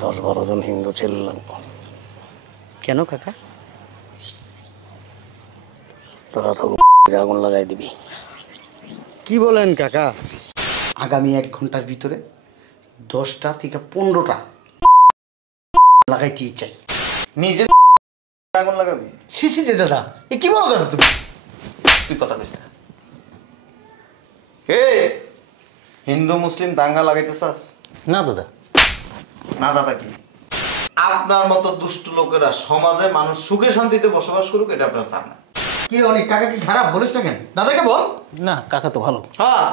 10-12 জন হিন্দু ছেলে লাগবে। কেন কাকা? তোরা তো আগুন লাগাই দিবি। কি বলেন কাকা? আগামী 1 ঘন্টার ভিতরে 10টা থেকে 15টা লাগাইতেই চাই। নিজে আগুন লাগাবি? সিসি যে দাদা, এ কি বলো দাদা তুমি? তুই কথা কইস না। কে হিন্দু মুসলিম দাঙ্গা লাগাইতে চাস? না দাদা। না দাদা কি? আপনার মতো দুষ্ট লোকেরা সমাজে মানুষ সুখে শান্তিতে বসবাস করুক, এটা আপনারা চান না। কি রে, অনেক কাকা কি খারাপ বলিস না কেন? দাদাকে বল। না কাকা তো ভালো। হ্যাঁ,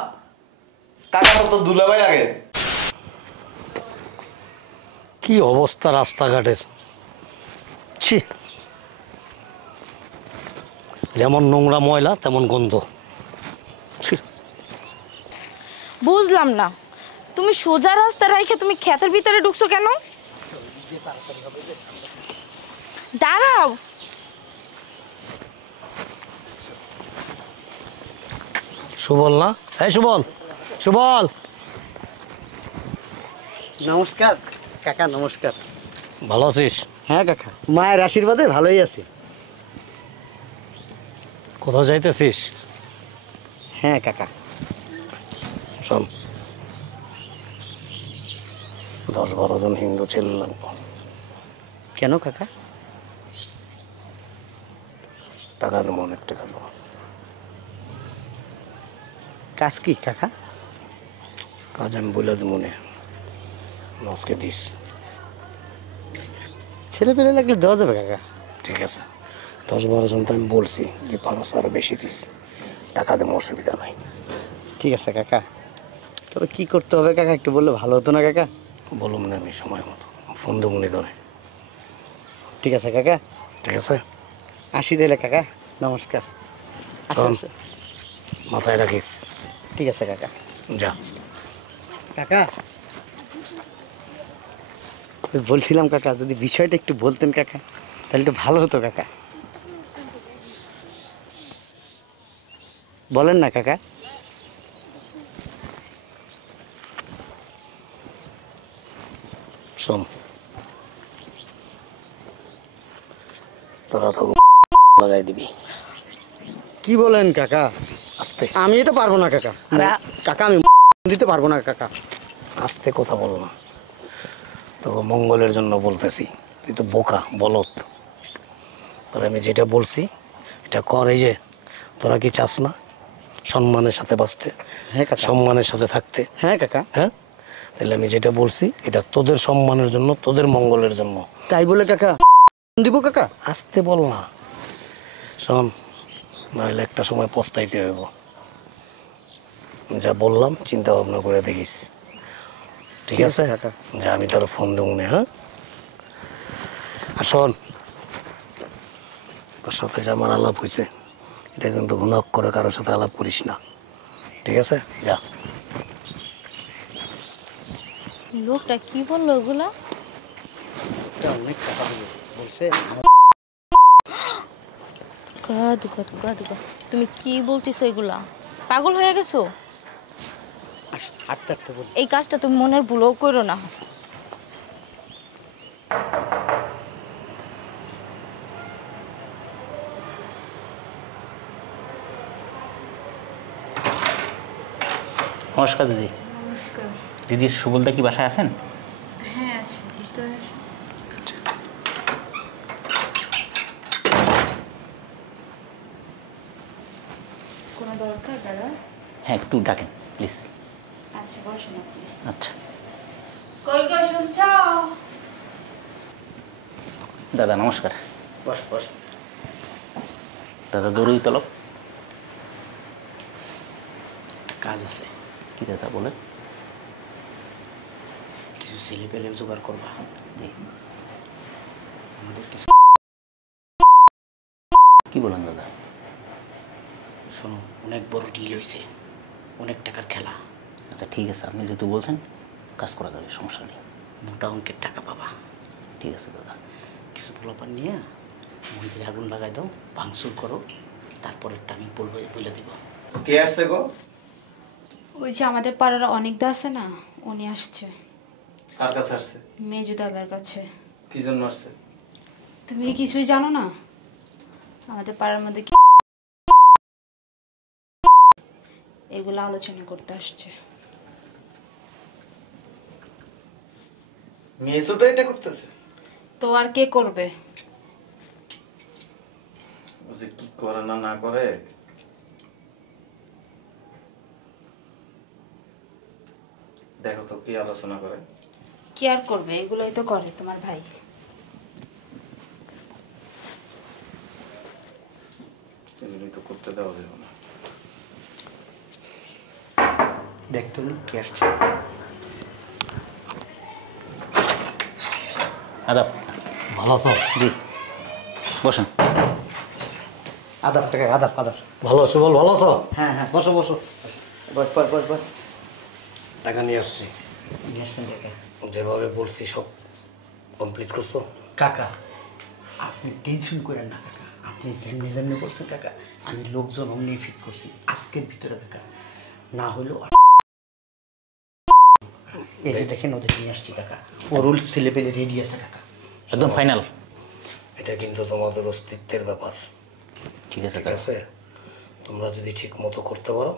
কাকা তো দুলাভাই আগে। কি অবস্থা রাস্তাঘাটের! ছি, যেমন নোংরা ময়লা তেমন গন্ধ। ছি। বুঝলাম না, তুমি সোজা রাস্তা রাইখে তুমি ক্ষেতের ভিতরে ঢুকছো কেন? দাঁড়াও। সুবল না? এই সুবল, সুবল। নমস্কার কাকা, নমস্কার। ভালো আছিস? হ্যাঁ কাকা, মায়ের আশীর্বাদে ভালোই আছি। কোথাও যাইতেছিস? হ্যাঁ কাকা। শোন, 10-12 জন হিন্দু ছেলে লাগবে। কেন কাকা? টাকা দেবো, অনেক টাকা দেবো। কাজ কি কাকা? কাজ আমি বলে দেবো না, আজকে দিস। ছেলে পেলে লাগলে দেওয়া যাবে কাকা। ঠিক আছে, 10-12 জন তো আমি বলছি যে পারস আরো বেশি দিস, টাকা দেবো, অসুবিধা নাই। ঠিক আছে কাকা, তবে কি করতে হবে কাকা একটু বললে ভালো হতো না কাকা? বলুন না, আমি সময় মতো ফোন দেবো নি ধরে। ঠিক আছে কাকা, ঠিক আছে, আসি তাহলে কাকা, নমস্কার। শোন, আসুন। মাথায় রাখিস। ঠিক আছে কাকা। যা। কাকা, বলছিলাম কাকা যদি বিষয়টা একটু বলতেন কাকা তাহলে একটু ভালো হতো কাকা। বলেন না কাকা। শোন, তোরা তো লাগাই দিবি। কি বলেন কাকা? আস্তে আমি এটা পারবো না কাকা। আরে কাকা আমি দিতে পারবো না কাকা। আস্তে কথা বল না, তোকে মঙ্গলের জন্য বলতেছি। তুই তো বোকা বলত। তোরা আমি যেটা বলছি এটা কর। এই যে তোরা কি চাস না সম্মানের সাথে বাঁচতে, হ্যাঁ কাকা। সম্মানের সাথে থাকতে? হ্যাঁ কাকা। হ্যাঁ, তাহলে আমি যেটা বলছি এটা তোদের সম্মানের জন্য, তোদের মঙ্গলের জন্য। তাই বলে কাকা দিব কাকা? আস্তে বল না। শোন, নাহলে একটা সময় পস্তাইতে হইব। যা বললাম চিন্তা ভাবনা করে দেখিস, ঠিক আছে? কাকা। যা, আমি তোর ফোন দেবো না। হ্যাঁ, আর শোন, তোর সাথে যে আমার আলাপ হয়েছে এটা কিন্তু ঘুণক করে কারোর সাথে আলাপ করিস না, ঠিক আছে? যা। লোকটা কি বললো ওগুলা? অনেক টাকা বলছে। তুমি কি বলতেছো এগুলা? পাগল হয়ে গেছো? হাঁটতে হাঁটতে বল। এই কাজটা তুমি মনের ভুলও করো না। নমস্কার দিদি। নমস্কার। দিদি সুবলদা কি বাসায় আছেন? হ্যাঁ আছে, ভিতরে আসুন। কোনো দরকার দাদা? হ্যাঁ, একটু ডাকেন প্লিজ। আচ্ছা বসুন আপনি। আচ্ছা কই গো শুনছ? দাদা নমস্কার। বস বস। দাদা দৌড়ই তলব। কাজ আছে, কি দাদা বলে? কিছু ছেলে পেলে জোগাড় করবা। জি। আমাদের কিছু কি বলেন দাদা? শোনো, অনেক বড় ডিল হয়েছে, অনেক টাকার খেলা। আচ্ছা ঠিক আছে, আপনি যেহেতু বলছেন কাজ করা যাবে, সমস্যা নেই। মোটা অঙ্কের টাকা পাবা। ঠিক আছে দাদা। কিছু পোলাপান নিয়ে মন্দিরে আগুন লাগাই দাও, ভাঙচুর করো, তারপরেরটা আমি বলে দিব। কে আসছে গো? ওই যে আমাদের পাড়ার অনেক দা আছে না, উনি আসছে। কার কাছে আসছে? মেজু দাদার কাছে। কি জন্য আসছে? তুমি কি কিছুই জানো না? আমাদের পাড়ার মধ্যে কি এগুলো আলোচনা করতে আসছে। মেয়েছোটা এটা করতেছে? তো আর কে করবে? ও যে কি করে না না করে। দেখো তো কি আলোচনা করে। কি আর করবে, এগুলোই তো করে তোমার ভাই। এগুলোই তো করতে দেওয়া যাবে না। দেখতে কে আসছে। আদাব। ভালো আছো? জি, বসেন। আদাব টাকা আদাব আদাব। ভালো আছো? বল ভালো আছো? হ্যাঁ হ্যাঁ, বসো বসো। বস বস বস বস। টাকা নিয়ে আসছি। নিয়ে আসছেন কাকা? যেভাবে বলছি সব কমপ্লিট করছো? কাকা আপনি টেনশন করেন না কাকা, আপনি যেমনি যেমনি বলছেন কাকা, আমি লোকজন অমনি ফিট করছি আজকের ভিতরে কাকা, না হলেও এই যে দেখেন ওদের নিয়ে আসছি কাকা, ওরুল ছেলে পেলে রেডি আছে কাকা। একদম ফাইনাল। এটা কিন্তু তোমাদের অস্তিত্বের ব্যাপার, ঠিক আছে ঠিক কাকা। আছে? তোমরা যদি ঠিক মতো করতে পারো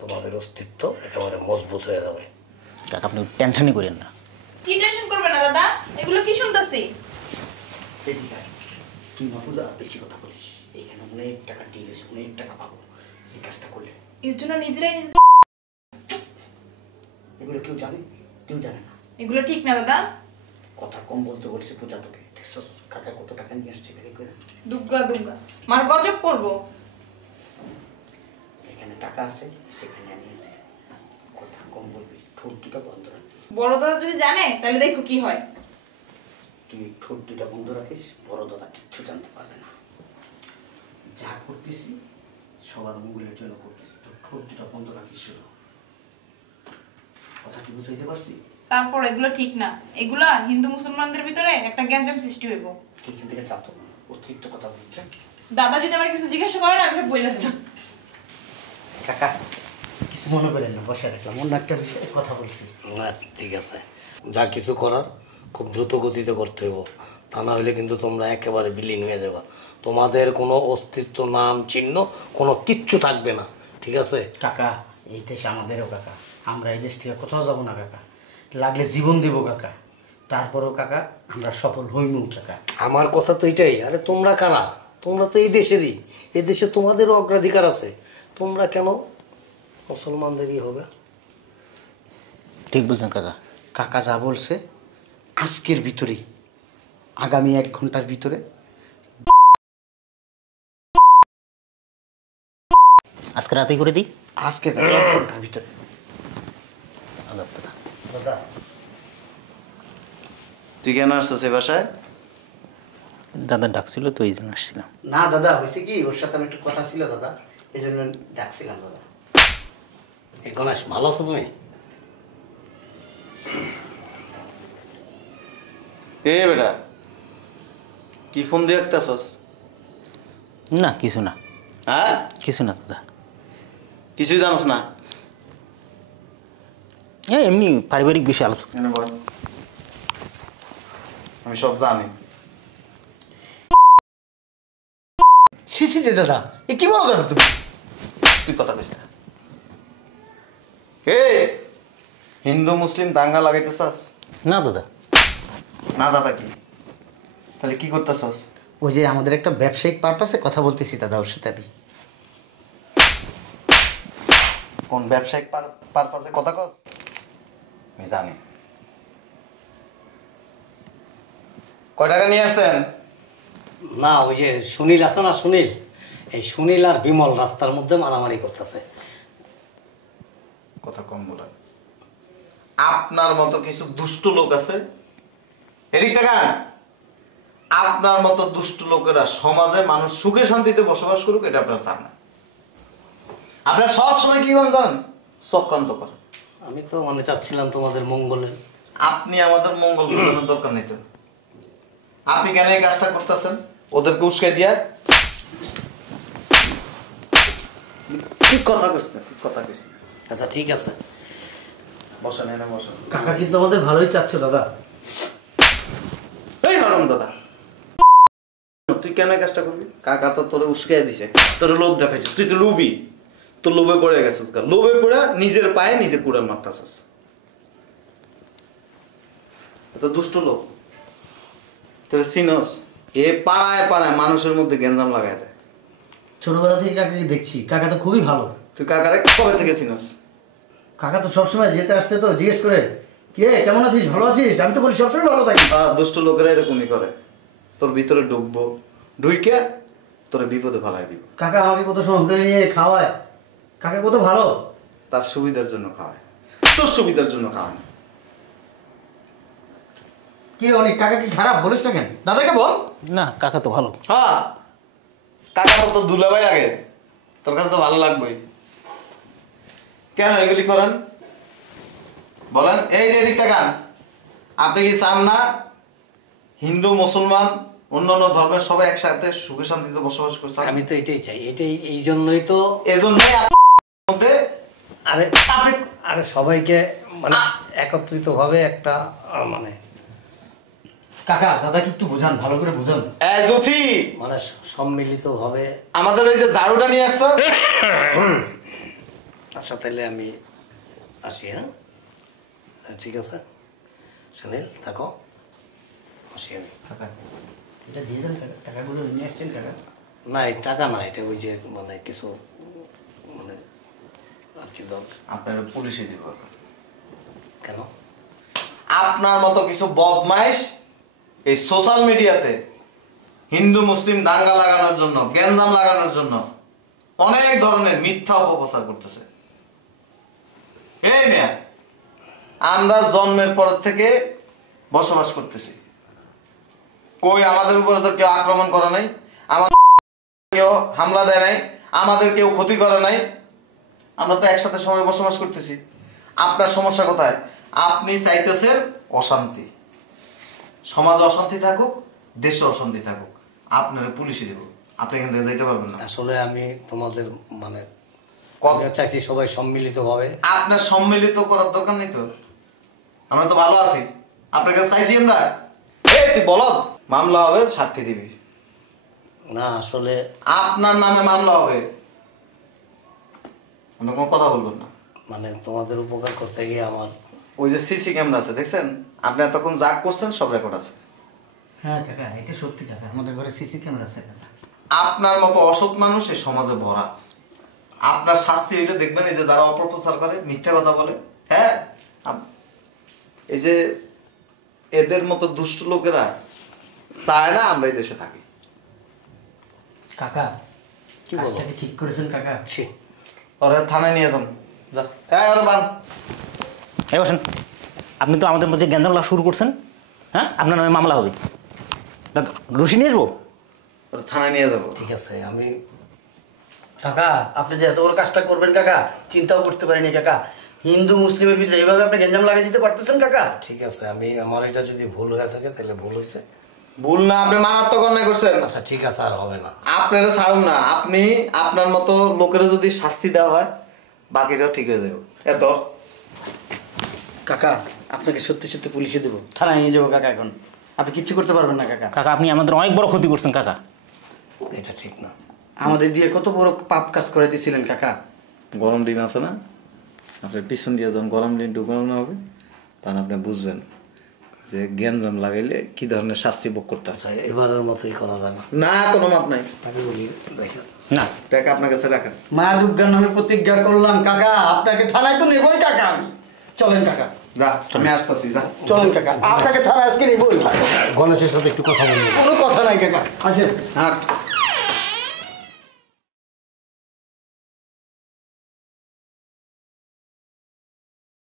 তোমাদের অস্তিত্ব একেবারে মজবুত হয়ে যাবে। কাকা আপনি টেনশনই করেন না। কি টেনশন করবে না দাদা, এগুলো কি শুনতাছি? এদিকে আয়। তুই না বুঝা বেশি কথা বলিস, এইখানে অনেক টাকা ডিল হয়েছে, অনেক টাকা পাবো এই কাজটা করলে। এর জন্য নিজেরাই এগুলো কেউ জানে? কেউ জানে না। এগুলো ঠিক না দাদা। কথা কম বলতে বলেছে পূজা তোকে, দেখছস কাকা কত টাকা নিয়ে আসছে গাড়ি করে। দুগ্গা দুগ্গা মার গজব পড়বো। এখানে টাকা আছে, সেখানে আমি আছি। কথা কম বলবি, ঠোঁট দুটা বন্ধ রাখবি। বড় দাদা যদি জানে তাহলে দেখো কি হয়। তুই ঠোঁট দুটা বন্ধ রাখিস, বড় দাদা কিচ্ছু জানতে পারবে না। যা করতেছি সবার মঙ্গলের জন্য করতেছি, তোর ঠোঁট দুটা বন্ধ রাখিস শুধু। কথা কি বুঝাইতে পারছি? তারপর এগুলো ঠিক না, এগুলা হিন্দু মুসলমানদের ভিতরে একটা গ্যাঞ্জাম সৃষ্টি হইব। তুই এখান থেকে চাতো অতিরিক্ত কথা বলছে। দাদা যদি আমার কিছু জিজ্ঞাসা করে না আমি সব বলে দেবো। কাকা কিছু মনে করেন না, বসে রাখলাম, অন্য একটা বিষয়ে কথা বলছি। না ঠিক আছে, যা কিছু করার খুব দ্রুত গতিতে করতে হইব, তা না হলে কিন্তু তোমরা একেবারে বিলীন হয়ে যাবে। তোমাদের কোনো অস্তিত্ব, নাম, চিহ্ন কোনো কিচ্ছু থাকবে না, ঠিক আছে? কাকা এই দেশ আমাদেরও কাকা, আমরা এই দেশ থেকে কোথাও যাবো না কাকা, লাগলে জীবন দেবো কাকা, তারপরেও কাকা আমরা সফল হইমু কাকা। আমার কথা তো এটাই। আরে তোমরা কারা? তোমরা তো এই দেশেরই, এই দেশে তোমাদেরও অগ্রাধিকার আছে। তোমরা কেন মুসলমানদেরই হবে? ঠিক বলছেন কাকা। কাকা যা বলছে আজকের ভিতরেই, আগামী 1 ঘন্টার ভিতরে, আজকে রাতেই করে দিই। আজকের 1 ঘন্টার ভিতরে। আদাব দাদা। দাদা তুই কেন আসছিস এই বাসায়? দাদা ডাকছিল তো এই জন্য আসছিলাম। না দাদা, হয়েছে কি, ওর সাথে আমার একটু কথা ছিল দাদা, এই জন্য ডাকছিলাম দাদা। এই গণেশ, ভালো আছো তুমি? এ বেটা, কি ফোন দিয়ে রাখতেছস? না কিছু না, হ্যাঁ কিছু না দাদা। কিছুই জানোস না? এমনি পারিবারিক বিষয় আলোচনা। এনে বল। আমি সব জানি। সি যে দাদা, এ কি বলো দাদা তুমি? তুই কথা কইস না। কে হিন্দু মুসলিম দাঙ্গা লাগাইতেছস? না দাদা। না দাদা কি? তাহলে কি করতেছস? ওই যে আমাদের একটা ব্যবসায়িক পারপাসে কথা বলতেছি দাদা ওর সাথে আমি। কোন ব্যবসায়িক পারপাসে কথা কস? আমি জানি। কয় টাকা নিয়ে আসছেন? না, ওই যে সুনীল আছে না, সুনীল, এই সুনীল আর বিমল রাস্তার মধ্যে মারামারি করতেছে। কথা কম বলেন। আপনার মতো কিছু দুষ্ট লোক আছে, এদিক তাকান। আপনার মতো দুষ্ট লোকেরা সমাজে মানুষ সুখে শান্তিতে বসবাস করুক, এটা আপনারা চান না। আপনারা সব সময় কি করেন জানেন? চক্রান্ত করেন। আমি তো মানে চাচ্ছিলাম তোমাদের মঙ্গলের। আপনি আমাদের মঙ্গল বোঝানোর দরকার নেই তো। আপনি কেন এই কাজটা করতেছেন? ওদেরকে উস্কাই দিয়া। ঠিক কথা কইস না, ঠিক কথা কইস না। আচ্ছা ঠিক আছে, বসেন এনে বসেন। কাকা কিন্তু আমাদের ভালোই চাচ্ছে দাদা। এই নরম দাদা, তুই কেন এই কাজটা করবি? কাকা তো তোরে উস্কাই দিছে, তোর লোভ দেখাইছে, তুই তো লোভী, তোর লোভে পড়ে গেছিস। লোভে পড়ে নিজের পায়ে নিজে কুড়ে মারতাছিস। এত দুষ্ট লোক তোর চিনস? এ পাড়ায় পাড়ায় মানুষের মধ্যে গেঞ্জাম লাগাই দেয়। ছোটবেলা থেকে কাকাকে দেখছি, কাকা তো খুবই ভালো। তুই কাকারে কবে থেকে চিনস? কাকা তো সবসময় যেতে আসতে তো জিজ্ঞেস করে, কিরে কেমন আছিস, ভালো আছিস? আমি তো বলি সবসময় ভালো থাকি। দুষ্ট লোকেরা এরকমই করে, তোর ভিতরে ঢুকবো, ঢুইকে তোর বিপদে ফালাই দিব। কাকা আমাকে কত সময় হোটেলে নিয়ে খাওয়ায়, কাকা কত ভালো। তার সুবিধার জন্য খাওয়ায়, তোর সুবিধার জন্য খাওয়ায় না। কি রে অনেক, কাকা কি খারাপ বলিস না কেন? দাদাকে বল। না কাকা তো ভালো। হ্যাঁ, কাকা তো দুলাভাই আগে, তোর কাছে তো ভালো লাগবেই। কেন এগুলি করেন বলেন? এই যে এদিক তাকান, আপনি কি চান না হিন্দু মুসলমান অন্যান্য ধর্মের সবাই একসাথে সুখে শান্তিতে বসবাস করছে? আমি তো এটাই চাই, এটাই, এই জন্যই তো। এজন্যই মধ্যে আরে আরে সবাইকে মানে একত্রিত ভাবে একটা মানে কাকা দাদাকে একটু বোঝান, ভালো করে বোঝান। জ্যোতি মানে সম্মিলিত ভাবে। আমাদের ওই যে ঝাড়ুটা নিয়ে আসতো। আচ্ছা তাহলে আমি আসি। হ্যাঁ ঠিক আছে সুনীল, থাকো, আসি আমি। কাকা এটা দিয়ে দেন কাকা, টাকাগুলো নিয়ে আসছেন কাকা। না এই টাকা না, এটা ওই যে মানে কিছু মানে আর কি দরকার। আপনার পুলিশে দিব। কেন? আপনার মতো কিছু বদমাইশ এই সোশ্যাল মিডিয়াতে হিন্দু মুসলিম দাঙ্গা লাগানোর জন্য, গ্যাঞ্জাম লাগানোর জন্য অনেক ধরনের মিথ্যা অপপ্রচার করতেছে। এই মেয়া, আমরা জন্মের পর থেকে বসবাস করতেছি, কই আমাদের উপরে তো কেউ আক্রমণ করে নাই, আমাদের কেউ হামলা দেয় নাই, আমাদের কেউ ক্ষতি করে নাই, আমরা তো একসাথে সবাই বসবাস করতেছি। আপনার সমস্যা কোথায়? আপনি চাইতেছেন অশান্তি, সমাজে অশান্তি থাকুক, দেশে অশান্তি থাকুক, আপনার পুলিশে দেব, আপনি এখান থেকে যাইতে পারবেন না। আসলে আমি তোমাদের মানে কত- চাইছি সবাই সম্মিলিত ভাবে। আপনার সম্মিলিত করার দরকার নেই তো, আমরা তো ভালো আছি, আপনার কাছে চাইছি আমরা। এই তুই বলদ, মামলা হবে, সাক্ষী দিবি। না আসলে আপনার নামে মামলা হবে, আপনি কোনো কথা বলবেন না। মানে তোমাদের উপকার করতে গিয়ে আমার ওই যে সিসি ক্যামেরা আছে দেখছেন, আপনি এতক্ষণ যা করছেন সব রেকর্ড আছে। হ্যাঁ কাকা এটা সত্যি কাকা, আমাদের ঘরে সিসি ক্যামেরা আছে কাকা। আপনার মতো অসৎ মানুষ এই সমাজে ভরা। আপনার শাস্তি এটা দেখবেন, এই যে যারা অপপ্রচার করে, মিথ্যা কথা বলে, হ্যাঁ এই যে এদের মতো দুষ্ট লোকেরা চায় না আমরা এই দেশে থাকি। কাকা কি বলো? কাজটাকে ঠিক করেছেন কাকা। ছি, ওরা থানায় নিয়ে যান, যা। হ্যাঁ ওরা বান। এই বসেন, আপনি তো আমাদের মধ্যে গ্যাঞ্জাম লাগা শুরু করছেন। হ্যাঁ আপনার নামে মামলা হবে। দাদা রশি নিয়ে আসবো? ওরা থানায় নিয়ে যাবো। ঠিক আছে আমি কাকা আপনি যে এত বড় কাজটা করবেন কাকা চিন্তাও করতে পারিনি কাকা। হিন্দু মুসলিমের ভিতরে এইভাবে আপনি গ্যাঞ্জাম লাগিয়ে দিতে পারতেছেন কাকা। ঠিক আছে, আমি আমার এটা যদি ভুল হয়ে থাকে তাহলে ভুল হয়েছে। ভুল না, আপনি মারাত্মক অন্যায় করছেন। আচ্ছা ঠিক আছে, আর হবে না। আপনারা ছাড়ুন না, আপনি আপনার মতো লোকেরা যদি শাস্তি দেওয়া হয় বাকিটাও ঠিক হয়ে যাবে। এত কাকা আপনাকে সত্যি সত্যি পুলিশে দেবো, থানায় নিয়ে যাবো কাকা। এখন আপনি কিচ্ছু করতে পারবেন না কাকা। কাকা আপনি আমাদের অনেক বড় ক্ষতি করছেন কাকা। এটা ঠিক না। আমাদের দিয়ে কত বড় পাপ কাজ করে দিয়েছিলেন কাকা। গরম দিন আছে না, আপনার পিছন দিয়ে যখন গরম দিন ঢুকানো হবে তখন আপনি বুঝবেন যে গ্যাঞ্জাম লাগাইলে কি ধরনের শাস্তি ভোগ করতে হয়। আচ্ছা এবারের মতোই করা যায় না। না কোনো মাপ নাই, তাকে বলি দেখেন না টাকা আপনার কাছে রাখেন। মা দুর্গার নামে প্রতিজ্ঞা করলাম কাকা, আপনাকে থানায় তো নেবই কাকা আমি। চলেন কাকা, যা আমি আসতেছি, যা। চলেন কাকা, আপনাকে থানায় আজকে নেবই। গণেশের সাথে একটু কথা বলবো। কোনো কথা নাই কাকা, আসেন। হাট।